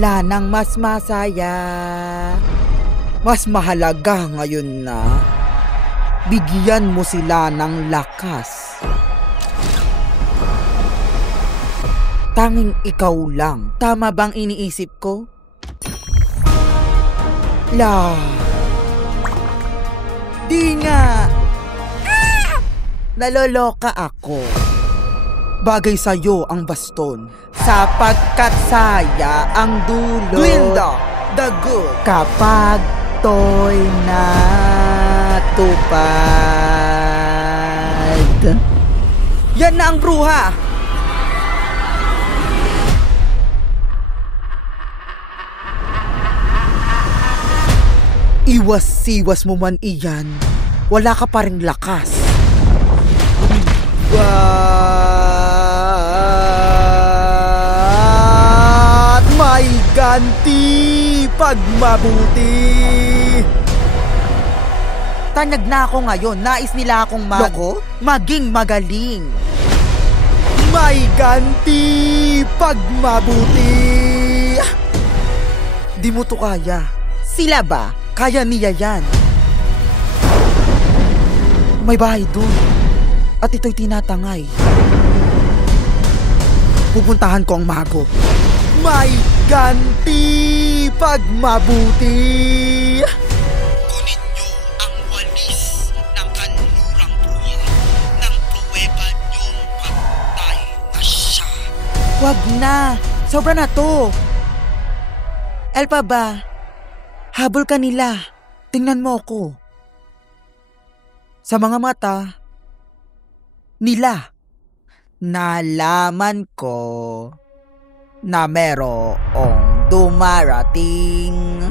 Lanang mas masaya. Mas mahalaga ngayon na bigyan mo sila ng lakas. Tanging ikaw lang. Tama bang iniisip ko? Di nga. Naloloka ako. Bagay sa'yo ang baston. Sapagkat saya ang dulo. Glinda, the good. Kapag to'y natupad. Yan na ang bruha. Iwas-siwas mo man iyan, wala ka pa ring lakas. At may ganti pag mabuti. Tanyag na ako ngayon, nais nila akong maging magaling. May ganti pag mabuti. Di mo to kaya. Sila ba? Kaya niya yan. May bahay dun. At ito'y tinatangay. Pupuntahan ko ang mago. May ganti pag mabuti. Kunin niyo ang walis ng kanlurang bruha ng pruweba niyong patay na siya. Wag na. Sobra na to. Elpa ba? Habol ka nila. Tingnan mo ako. Sa mga mata nila, nalaman ko na merong dumarating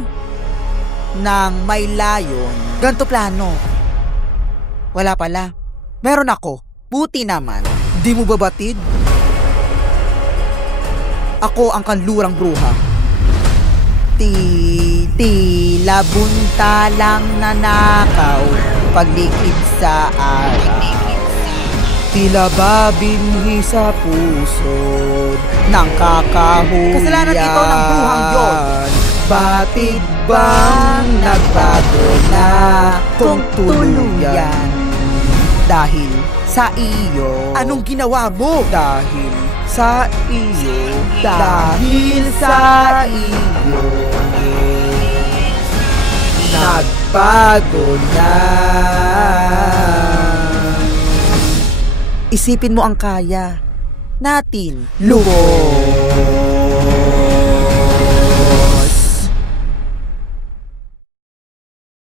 ng may layon. Ganto plano. Wala pala. Meron ako. Buti naman. Di mo babatid? Ako ang kanlurang bruha. Tila buntalang nanakaw paglikid sa araw. Tila babinhi sa pusod ng kakahuyan. Kasalanan ito ng bruhang yon. Batid bang nagbago na kung tuluyan? Dahil sa iyo. Anong ginawa mo? Dahil sa iyo. Dahil sa iyo. Nagbago na. Isipin mo ang kaya natin. Lubos.